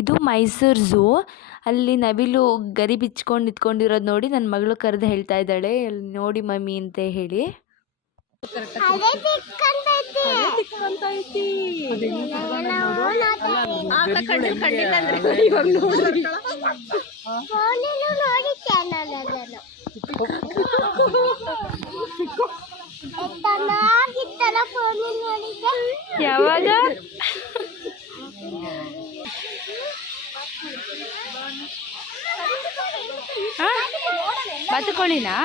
ಇದು ಮೈಸೂರು ಝೂ. ಅಲ್ಲಿ ನವಿಲು ಗರಿ ಬಿಚ್ಕೊಂಡು ನಿಂತ್ಕೊಂಡಿರೋದು ನೋಡಿ ನನ್ನ ಮಗಳು ಕರೆದು ಹೇಳ್ತಾ ಇದ್ದಾಳೆ, ನೋಡಿ ಮಮ್ಮಿ ಅಂತ ಹೇಳಿ. ಯಾವಾಗ ಬಾತುಕೋಳಿನಾ?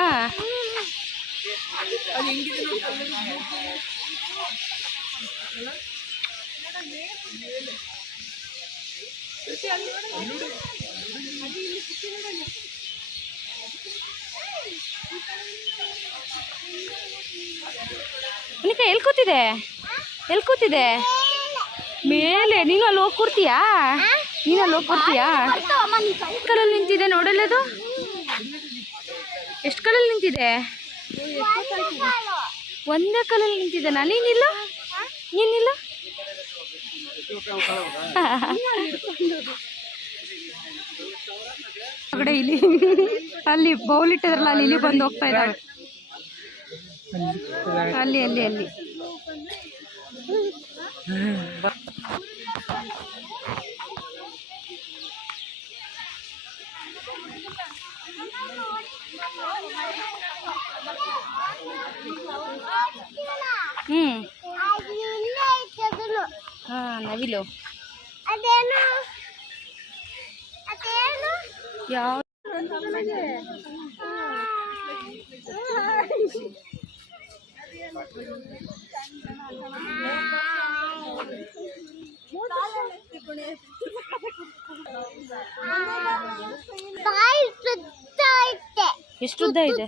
ಅನಿಕಾ ಎಲ್ಲಿ ಕೂತಿದೆ? ಎಲ್ಲಿ ಕೂತಿದೆ? ಮೇಲೆ. ನೀನು ಅಲ್ಲಿ ಹೋಗಿ ಕೂರ್ತೀಯಾ? ನೀನು ಅಲ್ಲಿ ಹೋಗಿ ಕೂರ್ತೀಯಾ? ಕಲಲ್ಲಿ ನಿಂತಿದೆ ನೋಡಲ್ಲದು. ಎಷ್ಟು ಕಲಲ್ಲಿ ನಿಂತಿದೆ? ಒಂದೇ ಕಲಲ್ಲಿ ನಿಂತಿದೆ. ನೀನಿಲ್ಲ, ನೀನಿಲ್ಲ. ಹೊರಗಡೆ ಇಲ್ಲಿ ಅಲ್ಲಿ ಬೌಲ್ ಇಟ್ಟಿದ್ರಲ್ಲ, ಅಲ್ಲಿ ಇಲ್ಲಿ ಬಂದು ಹೋಗ್ತಾ ಇದ್ದಾವೆ. ಅಲ್ಲಿ ಅಲ್ಲಿ ಅಲ್ಲಿ ನವಿಲು ಯಾವ ಎಷ್ಟು ಉದ್ದ ಇದೆ?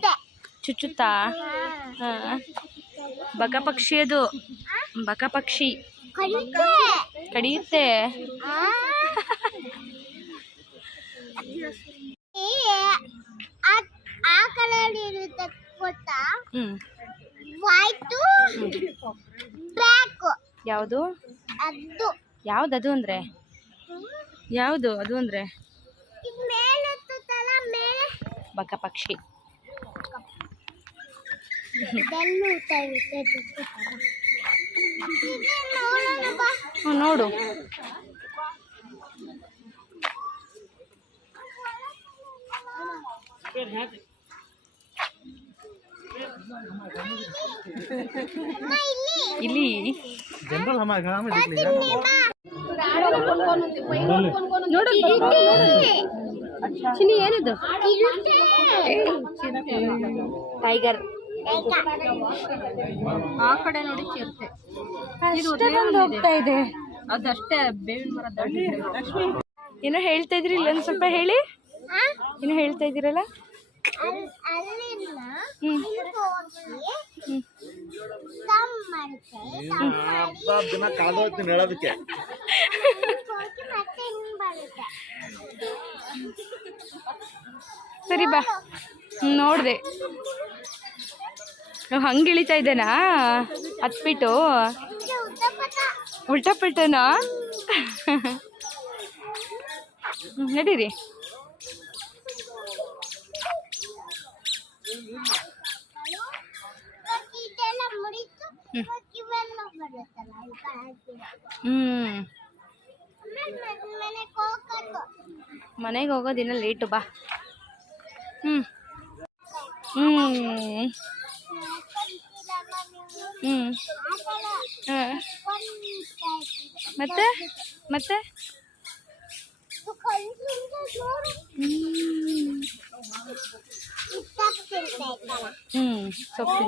ಚುಚ್ಚುತ್ತಾ? ಬಕ ಪಕ್ಷಿ ಅದು. ಬಕ ಪಕ್ಷಿ ಕಡಿಯುತ್ತೆ. ಯಾವುದು ಯಾವ್ದದು ಅಂದ್ರೆ? ಯಾವುದು ಅದು ಅಂದ್ರೆ? ಬಕ ಪಕ್ಷಿ. ನೋಡು. ಇಲ್ಲಿ ನೋಡು ಚಿನಿ, ಏನಿದು? ಟೈಗರ್. ಆ ಕಡೆ ನೋಡಿ ಚಿರತೆ ಹೋಗ್ತಾ ಇದೆ. ಅದಷ್ಟೇ ಬೇವಿನ ಮರ. ಏನೋ ಹೇಳ್ತಾ ಇದ್ರಿ, ಇಲ್ಲೊಂದು ಸ್ವಲ್ಪ ಹೇಳಿ. ಏನೋ ಹೇಳ್ತಾ ಇದ್ದೀರಲ್ಲ? ಸರಿ ಬಾ. ನೋಡ್ದೆ ಹಂಗೆ ಇಳಿತಾ ಇದ್ದೇನಾ ಹತ್ಬಿಟ್ಟು? ಉಲ್ಟಾ ಪಲ್ಟನಾ? ನಡೀರಿ. ಮನೆಗೆ ಹೋಗೋದಿನ ಲೇಟು. ಬಾ. ಮತ್ತೆ ಮತ್ತೆ ಸೊಪ್ಪು